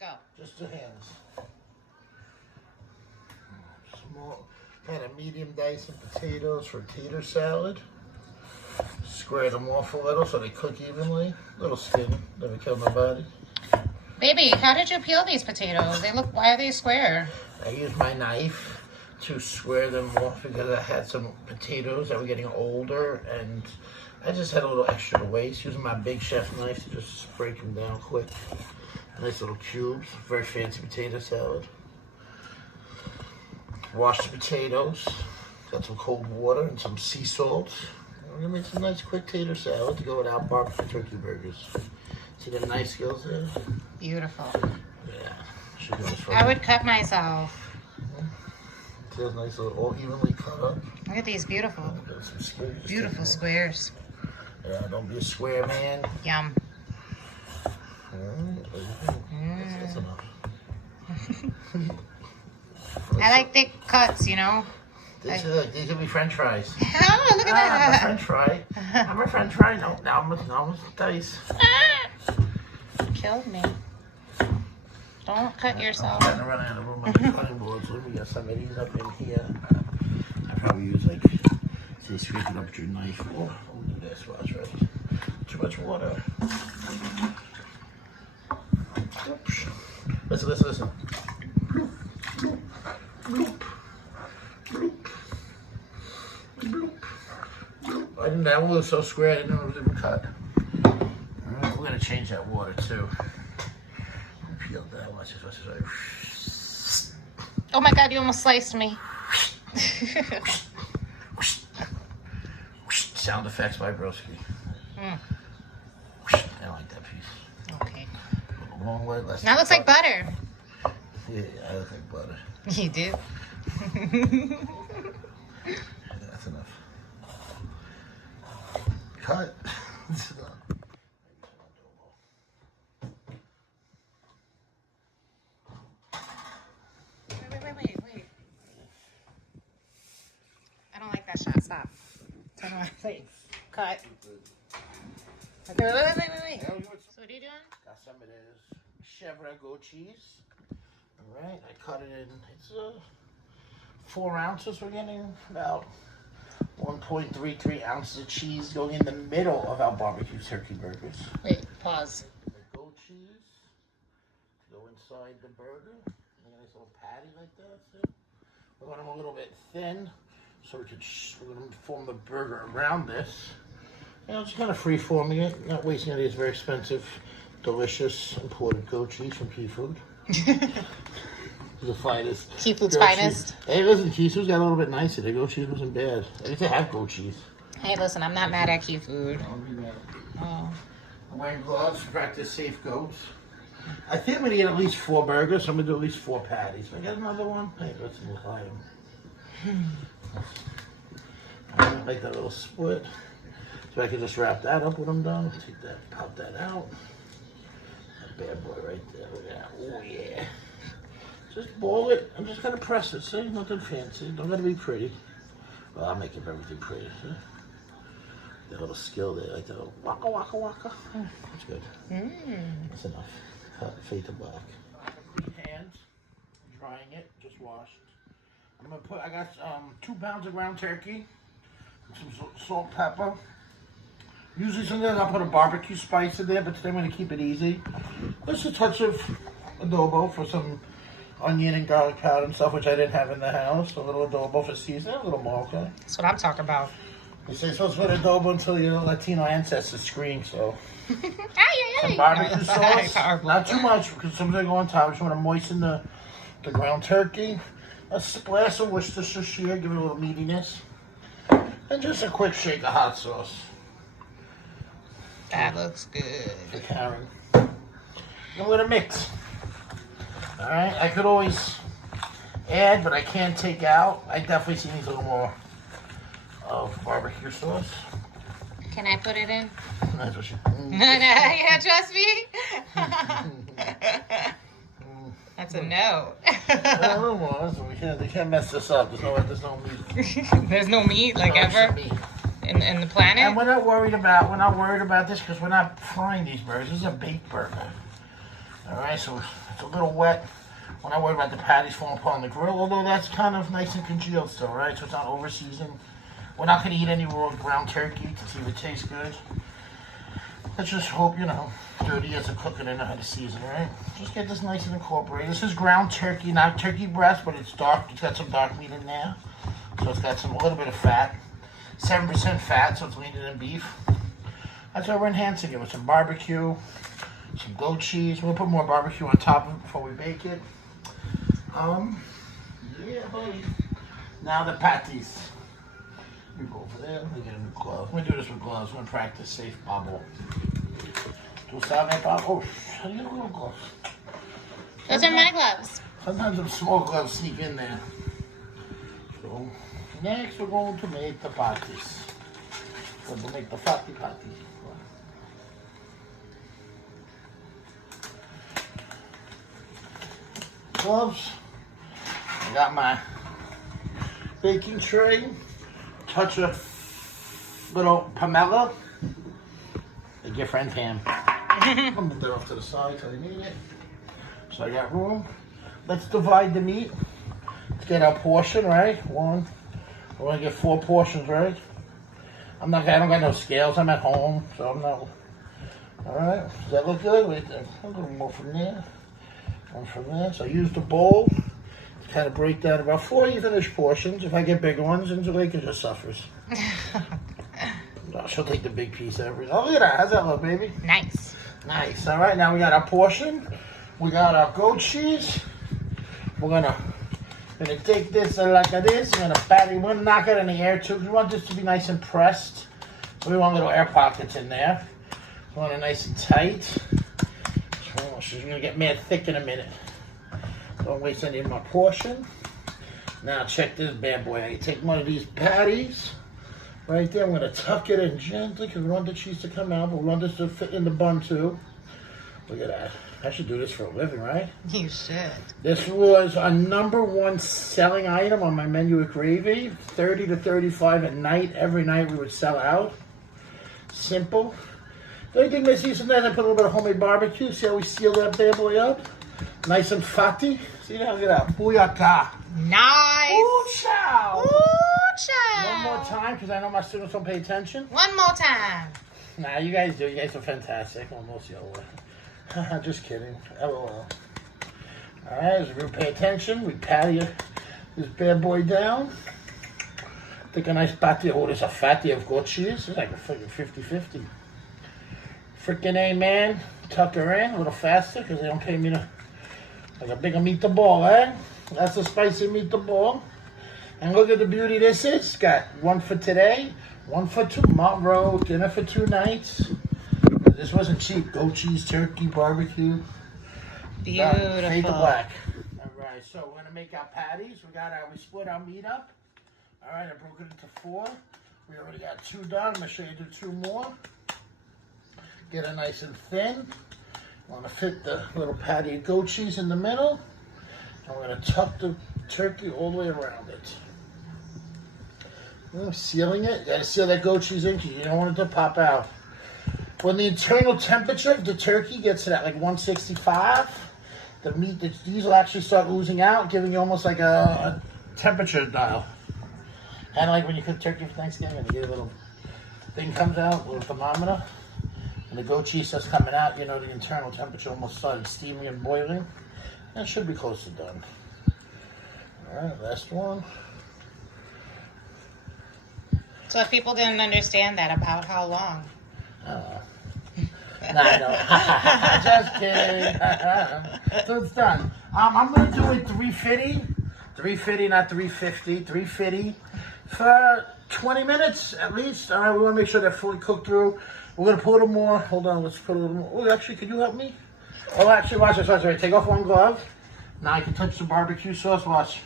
Go. Just the hands. Small, kind of medium diced potatoes for tater salad. Square them off a little so they cook evenly. Little skin, never kill nobody. Baby, how did you peel these potatoes? Why are they square? I used my knife to square them off because I had some potatoes that were getting older and I just had a little extra to waste. Using my big chef knife to just break them down quick. Nice little cubes, very fancy potato salad. Wash the potatoes, got some cold water and some sea salt. We're gonna make some nice quick tater salad to go with our barbecue turkey burgers. See the nice skills there? Beautiful. Yeah. I would cut myself. See those nice little, all evenly cut up. Look at these beautiful, beautiful squares. Yeah, don't be a square man. Yum. That's enough. I like thick cuts, you know. These will be French fries. Oh, look at that. I'm a French fry. I'm a French fry. No, now I'm a dice. Killed me. Don't cut yourself. I'm trying to run out of room on the cutting boards. Let me get some of these up in here. I probably use like, see, scrape it up with your knife. Oh, I'll do this while it's ready. Too much water. Oops. Listen. Bloop. Bloop. Bloop. I didn't. That one was so square. I didn't know it was even cut. All right, we're gonna change that water too. Peel that. Watch this. Oh my God! You almost sliced me. Sound effects by Broski. Mm. I like that piece. Okay. A long way. Now it looks like butter. Yeah, I look like butter. You do. That's enough. Cut. Wait. I don't like that shot. Stop. Turn around. Wait. Cut. Okay, wait. So what are you doing? Got some of this chevre goat cheese. All right, I cut it in. It's 4 ounces. We're getting about 1.33 ounces of cheese going in the middle of our barbecue turkey burgers. Wait. Pause. The goat cheese to go inside the burger. And a nice little patty like that. So we're going them a little bit thin, so we're going to form the burger around this. You know, just kind of free-forming it, not wasting any of this very expensive, delicious imported goat cheese from Key Food. The finest. Key Food's finest. Hey, listen, Key Food's got a little bit nicer. The goat cheese wasn't bad. At least they have goat cheese. Hey, listen, I'm not mad at Key Food. Don't be mad. Oh. I'm wearing gloves to practice safe goats. I think I'm going to get at least 4 burgers. So I'm going to do at least 4 patties. If I get another one, hey, listen, we'll buy them. I like that little split. So I can just wrap that up when I'm done. Take that, pop that out. That bad boy right there. Look at that. Oh, yeah. Just boil it. I'm just going to press it. See? Nothing fancy. Don't got to be pretty. Well, I'll make everything pretty. See? That little skill there. Like that little waka, waka, waka. That's good. That's enough. Fade to black. Hands. Drying it. Just washed. I got 2 pounds of ground turkey. Some salt, pepper. Usually sometimes I'll put a barbecue spice in there, but today I'm going to keep it easy. Just a touch of adobo for some onion and garlic powder and stuff, which I didn't have in the house. A little adobo for seasoning, a little more, okay? That's what I'm talking about. You say supposed to put adobo until your Latino ancestors scream, so. Some Ay. barbecue sauce. Not too much, because sometimes I go on top. I just want to moisten the ground turkey. A splash of Worcestershire, give it a little meatiness. And just a quick shake of hot sauce. That looks good. For Karen. I'm going to mix. Alright, I could always add, but I can't take out. I definitely see needs a little more of barbecue sauce. Can I put it in? That's what you... Yeah, trust me? That's a no. A little more. They can't mess this up. There's no meat. There's no meat, like ever? Meat. In the planet? And we're not worried about this because we're not frying these burgers. This is a baked burger. Alright, so it's a little wet. We're not worried about the patties falling apart on the grill, although that's kind of nice and congealed still, right? So it's not over seasoned. We're not going to eat any raw ground turkey to see if it tastes good. Let's just hope, 30 years of cooking, I know how to season, right? Just get this nice and incorporated. This is ground turkey, not turkey breast, but it's dark. It's got some dark meat in there. So it's got a little bit of fat. 7% fat, so it's leaner than beef. That's why we're enhancing it with some barbecue, some goat cheese. We'll put more barbecue on top of it before we bake it. Yeah, buddy. Now the patties. We go over there. We get a new glove. We're gonna do this with gloves. We're gonna practice safe bubble. Do sabe bubble? How do you get a little gloves? Those are my gloves. Sometimes some small gloves sneak in there. So next we're going to make the patties. We're going to make the fatty patties. Gloves. I got my baking tray. Touch of little pomelo. Like your friend's ham. I'll move that off to the side so they need it. So I got room. Let's divide the meat. Let's get our portion, right? We're gonna get 4 portions, right? I don't got no scales. I'm at home, so I'm not. All right. Does that look good? Wait, a little more from there. One from there. So I use the bowl to kind of break down about 4 even-ish portions. If I get bigger ones, Angelica just suffers. No, she'll take the big piece every. Oh, look at that. How's that look, baby? Nice. Nice. All right, now we got our portion. We got our goat cheese. We're gonna take this like this. We're gonna pat it. We're gonna knock it in the air too. We want this to be nice and pressed. So we want little air pockets in there. We want it nice and tight. So she's gonna get mad thick in a minute. Don't waste any of my portion. Now check this bad boy. I take one of these patties. Right there, I'm going to tuck it in gently because we want the cheese to come out, but we want this to fit in the bun too. Look at that. I should do this for a living, right? You should. This was a #1 selling item on my menu with gravy. 30 to 35 at night. Every night we would sell out. Simple. The only thing missing sometimes I put a little bit of homemade barbecue. See how we seal that bad boy up? Nice and fatty. See that? Look at that. Booyaka. Nice. Ooh, chow. Ooh, child. One more time, because I know my students don't pay attention. One more time. Nah, you guys do. You guys are fantastic. Well, most of you are. Just kidding. LOL. Alright, as we pay attention, we patty this bad boy down. Take a nice patty. Oh, there's a fatty of goat cheese. It's like a freaking 50-50. Freaking A, man. Tuck her in a little faster, because they don't pay me to... Like a bigger meatball, eh? That's a spicy meatball. And look at the beauty this is. Got one for today, one for tomorrow, dinner for 2 nights. This wasn't cheap. Goat cheese, turkey, barbecue. Beautiful. Fade to black. All right, so we're gonna make our patties. We split our meat up. All right, I broke it into 4. We already got 2 done. I'm gonna show you 2 more. Get it nice and thin. Want to fit the little patty of goat cheese in the middle. And we're going to tuck the turkey all the way around it. Sealing it. You got to seal that goat cheese in because you don't want it to pop out. When the internal temperature of the turkey gets to that like 165, the these will actually start oozing out, giving you almost like a temperature dial. Kind of like when you cook turkey for Thanksgiving and you get a little thing comes out, a little thermometer. And the goat cheese starts coming out, you know, the internal temperature almost started steaming and boiling. That should be close to done. All right, last one. So if people didn't understand that, about how long? Nah, no. Just kidding. So it's done. I'm going to do it 350. 350, not 350. 350 for 20 minutes at least. All right, we want to make sure they're fully cooked through. We're going to put a little more. Hold on, let's put a little more. Oh, actually, could you help me? Oh, actually, watch this. Watch this. Take off one glove. Now I can touch the barbecue sauce. Watch.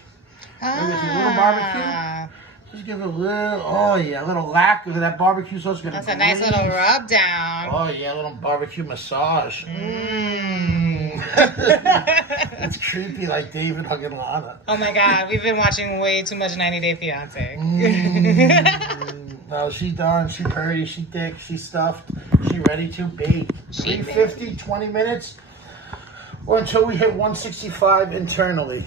Look at a little barbecue. Just give it a little, oh yeah, a little lack of that barbecue sauce. That's a nice little rub down. Oh yeah, a little barbecue massage. It's creepy like David hugging Lana. Oh my God, we've been watching way too much 90 Day Fiance. No, she's done. She's pretty. She's thick. She's stuffed. She's ready to bake. 350, 20 minutes. Or until we hit 165 internally.